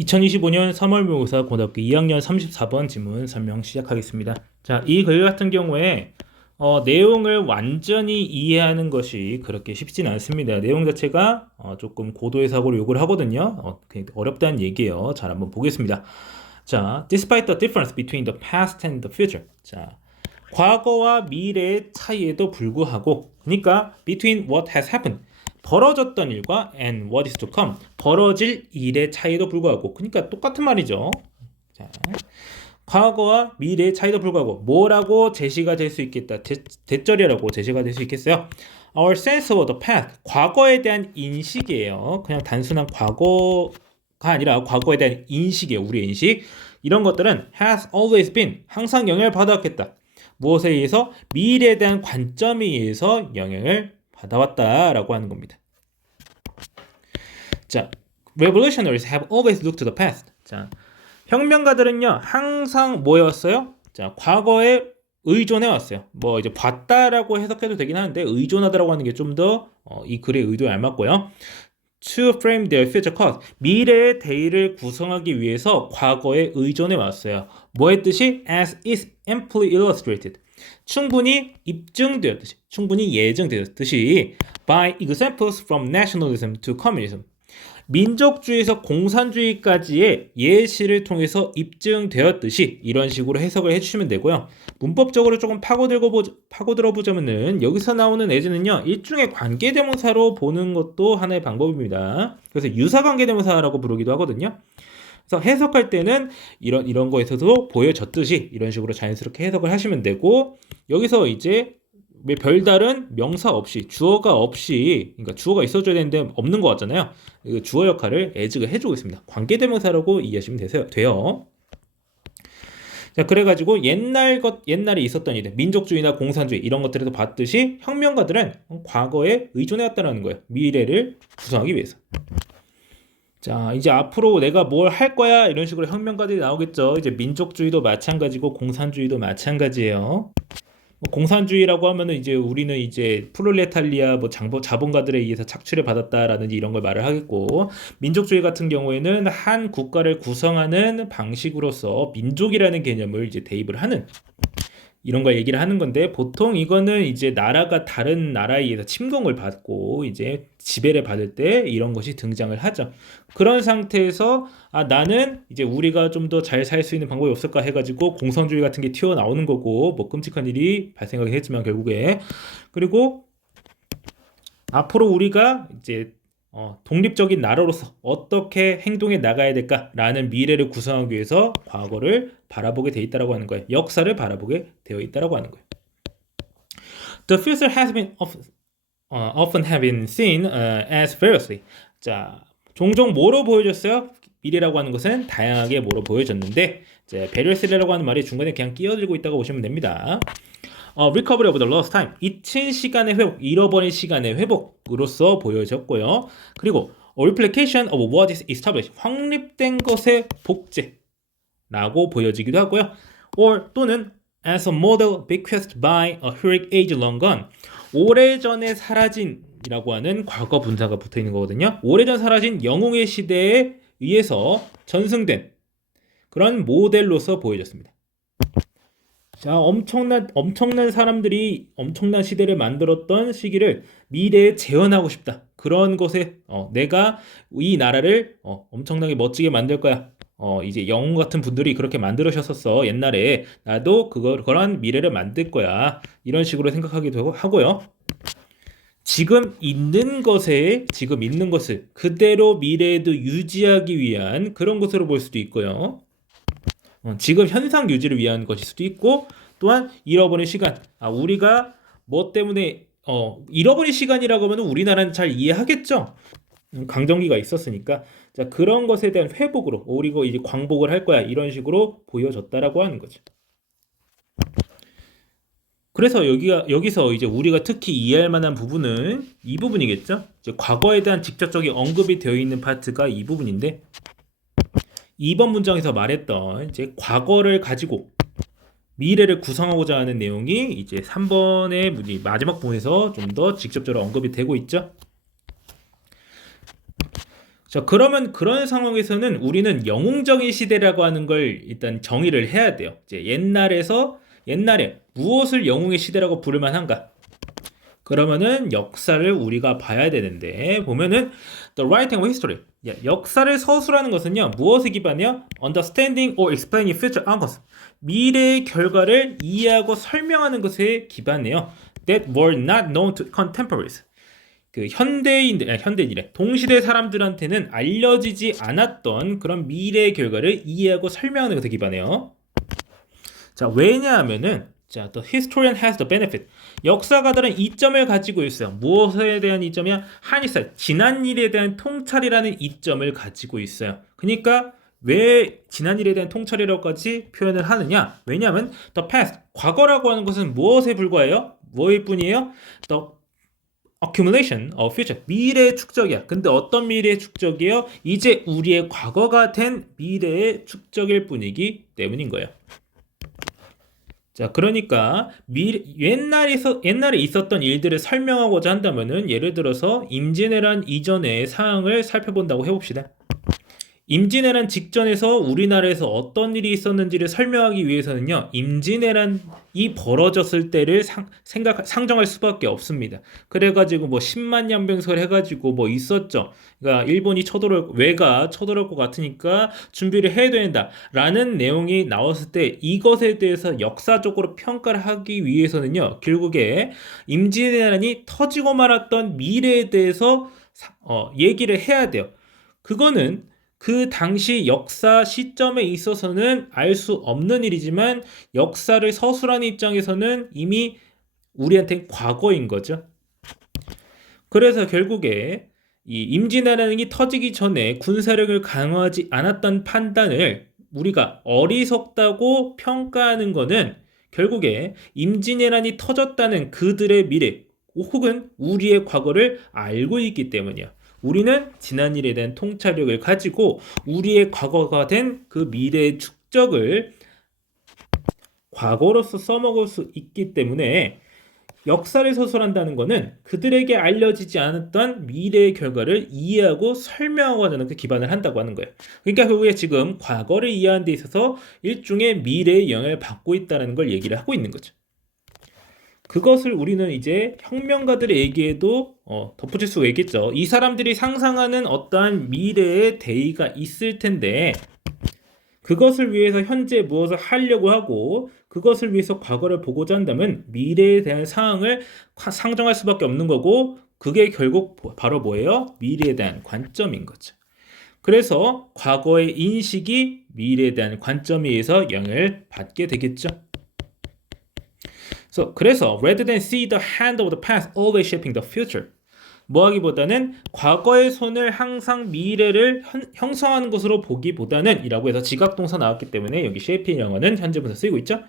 2025년 3월 모의고사 고등학교 2학년 34번 지문 설명 시작하겠습니다. 자, 이 글 같은 경우에 내용을 완전히 이해하는 것이 그렇게 쉽진 않습니다. 내용 자체가 조금 고도의 사고를 요구를 하거든요. 굉장히 어렵다는 얘기예요. 잘 한번 보겠습니다. 자, despite the difference between the past and the future. 자, 과거와 미래의 차이에도 불구하고, 그러니까 between what has happened, 벌어졌던 일과 and what is to come, 벌어질 일의 차이도 불구하고, 그러니까 똑같은 말이죠. 자, 과거와 미래의 차이도 불구하고 뭐라고 제시가 될 수 있겠다. 대절이라고 제시가 될 수 있겠어요. Our sense of the past, 과거에 대한 인식이에요. 그냥 단순한 과거가 아니라 과거에 대한 인식이에요. 우리의 인식. 이런 것들은 has always been, 항상 영향을 받아왔겠다. 무엇에 의해서? 미래에 대한 관점에 의해서 영향을 받아왔다라고 하는 겁니다. 자, revolutionaries have always looked to the past. 자, 혁명가들은요, 항상 뭐였어요? 자, 과거에 의존해 왔어요. 뭐 이제 봤다라고 해석해도 되긴 하는데 의존하다라고 하는 게 좀 더 이 글의 의도에 알맞고요. To frame their future cause, 미래의 대의를 구성하기 위해서 과거에 의존해 왔어요. 뭐 했듯이? As is amply illustrated, 충분히 입증되었듯이, 충분히 예증되었듯이 by examples from nationalism to communism, 민족주의에서 공산주의까지의 예시를 통해서 입증되었듯이, 이런 식으로 해석을 해주시면 되고요. 문법적으로 조금 파고들어 보자면은 여기서 나오는 as는요, 일종의 관계대명사로 보는 것도 하나의 방법입니다. 그래서 유사관계대명사라고 부르기도 하거든요. 그래서 해석할 때는 이런 거에서도 보여졌듯이 이런 식으로 자연스럽게 해석을 하시면 되고, 여기서 이제 왜 별다른 명사 없이, 주어가 없이, 그러니까 주어가 있어줘야 되는데 없는 것 같잖아요. 주어 역할을 as가 해주고 있습니다. 관계대명사라고 이해하시면 돼요. 자, 그래가지고 옛날에 있었던 일들, 민족주의나 공산주의 이런 것들에서 봤듯이 혁명가들은 과거에 의존해왔다는 거예요. 미래를 구성하기 위해서. 자, 이제 앞으로 내가 뭘 할 거야 이런 식으로 혁명가들이 나오겠죠. 이제 민족주의도 마찬가지고 공산주의도 마찬가지예요. 공산주의라고 하면은 이제 우리는 이제 프롤레타리아 뭐 자본가들에 의해서 착취를 받았다라든지 이런 걸 말을 하겠고, 민족주의 같은 경우에는 한 국가를 구성하는 방식으로서 민족이라는 개념을 이제 대입을 하는, 이런 거 얘기를 하는 건데, 보통 이거는 이제 나라가 다른 나라에 의해서 침공을 받고 이제 지배를 받을 때 이런 것이 등장을 하죠. 그런 상태에서 나는 이제 우리가 좀 더 잘 살 수 있는 방법이 없을까 해가지고 공산주의 같은 게 튀어나오는 거고, 뭐 끔찍한 일이 발생하긴 했지만 결국에, 그리고 앞으로 우리가 이제 독립적인 나라로서 어떻게 행동해 나가야 될까라는 미래를 구성하기 위해서 과거를 바라보게 돼 있다라고 하는 거예요. 역사를 바라보게 되어 있다라고 하는 거예요. The future has been often have been seen as variously. 자, 종종 뭐로 보여졌어요? 미래라고 하는 것은 다양하게 뭐로 보여졌는데, 자, variously라고 하는 말이 중간에 그냥 끼어들고 있다고 보시면 됩니다. recovery of the lost time, 잊힌 시간의 회복, 잃어버린 시간의 회복으로서 보여졌고요. 그리고 replication of what is established, 확립된 것의 복제라고 보여지기도 하고요. or 또는 as a model bequeathed by a heroic age long gone, 오래전에 사라진이라고 하는 과거 분사가 붙어 있는 거거든요. 오래전 사라진 영웅의 시대에 의해서 전승된 그런 모델로서 보여졌습니다. 자, 엄청난 사람들이 엄청난 시대를 만들었던 시기를 미래에 재현하고 싶다. 그런 것에 내가 이 나라를 엄청나게 멋지게 만들 거야. 이제 영웅 같은 분들이 그렇게 만들으셨었어. 옛날에 나도 그런 미래를 만들 거야. 이런 식으로 생각하기도 하고요. 지금 있는 것을 그대로 미래에도 유지하기 위한 그런 것으로 볼 수도 있고요. 지금 현상 유지를 위한 것일 수도 있고, 또한 잃어버린 시간. 우리가 뭐 때문에 잃어버린 시간이라고 하면 우리나라는 잘 이해하겠죠. 강점기가 있었으니까. 자, 그런 것에 대한 회복으로 우리가 이제 광복을 할 거야. 이런 식으로 보여졌다라고 하는 거죠. 그래서 여기서 이제 우리가 특히 이해할 만한 부분은 이 부분이겠죠. 이제 과거에 대한 직접적인 언급이 되어 있는 파트가 이 부분인데, 2번 문장에서 말했던 이제 과거를 가지고 미래를 구성하고자 하는 내용이 이제 3번의 마지막 부분에서 좀 더 직접적으로 언급이 되고 있죠. 자, 그러면 그런 상황에서는 우리는 영웅적인 시대라고 하는 걸 일단 정의를 해야 돼요. 이제 옛날에 무엇을 영웅의 시대라고 부를 만한가? 그러면은 역사를 우리가 봐야 되는데 보면은 the writing of history 역사를 서술하는 것은요 무엇에 기반해요? Understanding or explaining future outcomes 미래의 결과를 이해하고 설명하는 것에 기반해요. That were not known to contemporaries 그 현대인이래 동시대 사람들한테는 알려지지 않았던 그런 미래의 결과를 이해하고 설명하는 것에 기반해요. 자, 왜냐하면은 자, the historian has the benefit. 역사가들은 이점을 가지고 있어요. 무엇에 대한 이점이야? hindsight, 지난 일에 대한 통찰이라는 이점을 가지고 있어요. 그러니까 왜 지난 일에 대한 통찰이라고까지 표현을 하느냐? 왜냐하면 the past, 과거라고 하는 것은 무엇에 불과해요? 뭐일 뿐이에요? the accumulation of future, 미래의 축적이야. 근데 어떤 미래의 축적이에요? 이제 우리의 과거가 된 미래의 축적일 뿐이기 때문인 거예요. 자, 그러니까 옛날에 있었던 일들을 설명하고자 한다면은 예를 들어서 임진왜란 이전의 상황을 살펴본다고 해봅시다. 임진왜란 직전에서 우리나라에서 어떤 일이 있었는지를 설명하기 위해서는요, 임진왜란이 벌어졌을 때를 상정할 수밖에 없습니다. 그래가지고 뭐 10만 양병설 해가지고 뭐 있었죠. 그러니까 일본이 외가 쳐들어올 것 같으니까 준비를 해야 된다라는 내용이 나왔을 때 이것에 대해서 역사적으로 평가를 하기 위해서는요, 결국에 임진왜란이 터지고 말았던 미래에 대해서 얘기를 해야 돼요. 그거는 그 당시 역사 시점에 있어서는 알 수 없는 일이지만 역사를 서술하는 입장에서는 이미 우리한테 과거인 거죠. 그래서 결국에 이 임진왜란이 터지기 전에 군사력을 강화하지 않았던 판단을 우리가 어리석다고 평가하는 것은 결국에 임진왜란이 터졌다는 그들의 미래 혹은 우리의 과거를 알고 있기 때문이야. 우리는 지난 일에 대한 통찰력을 가지고 우리의 과거가 된 그 미래의 축적을 과거로서 써먹을 수 있기 때문에 역사를 서술한다는 것은 그들에게 알려지지 않았던 미래의 결과를 이해하고 설명하고 하는 그 기반을 한다고 하는 거예요. 그러니까 결국에 지금 과거를 이해하는 데 있어서 일종의 미래의 영향을 받고 있다는 걸 얘기를 하고 있는 거죠. 그것을 우리는 이제 혁명가들의 얘기에도 덧붙일 수가 있겠죠. 이 사람들이 상상하는 어떠한 미래의 대의가 있을 텐데 그것을 위해서 현재 무엇을 하려고 하고 그것을 위해서 과거를 보고자 한다면 미래에 대한 상황을 상정할 수밖에 없는 거고 그게 결국 바로 뭐예요? 미래에 대한 관점인 거죠. 그래서 과거의 인식이 미래에 대한 관점에 의해서 영향을 받게 되겠죠. 그래서 rather than see the hand of the past always shaping the future 뭐하기보다는 과거의 손을 항상 미래를 형성하는 것으로 보기보다는 이라고 해서 지각동사 나왔기 때문에 여기 shaping 영어는 현재 분사 쓰이고 있죠.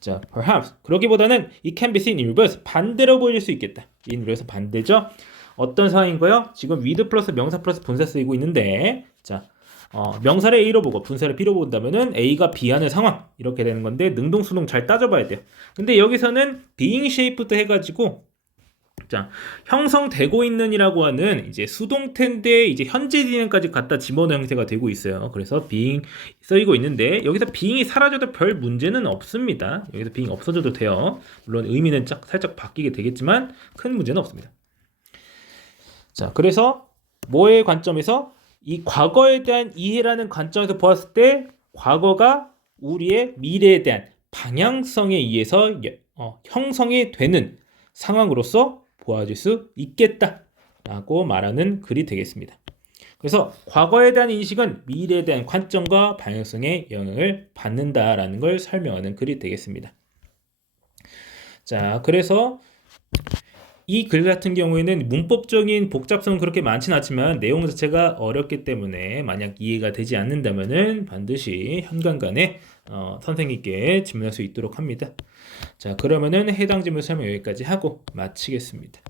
자, perhaps 그러기보다는 it can be seen in reverse 반대로 보일 수 있겠다. in reverse 반대죠. 어떤 상황인가요? 지금 with 플러스 명사 플러스 분사 쓰이고 있는데 자 명사를 A로 보고 분사를 B로 본다면은 A가 B하는 상황 이렇게 되는 건데 능동수동 잘 따져봐야 돼요. 근데 여기서는 being shape부터 해가지고 자 형성되고 있는이라고 하는 이제 수동태인데 이제 현재 진행까지 갖다 집어넣은 형태가 되고 있어요. 그래서 being 쓰이고 있는데 여기서 being이 사라져도 별 문제는 없습니다. 여기서 being 없어져도 돼요. 물론 의미는 살짝 바뀌게 되겠지만 큰 문제는 없습니다. 자 그래서 뭐의 관점에서 이 과거에 대한 이해라는 관점에서 보았을 때 과거가 우리의 미래에 대한 방향성에 의해서 형성이 되는 상황으로서 보아질 수 있겠다라고 말하는 글이 되겠습니다. 그래서 과거에 대한 인식은 미래에 대한 관점과 방향성에 영향을 받는다라는 걸 설명하는 글이 되겠습니다. 자, 그래서 이 글 같은 경우에는 문법적인 복잡성은 그렇게 많지는 않지만 내용 자체가 어렵기 때문에 만약 이해가 되지 않는다면은 반드시 현관간에 선생님께 질문할 수 있도록 합니다. 자, 그러면은 해당 질문 설명 여기까지 하고 마치겠습니다.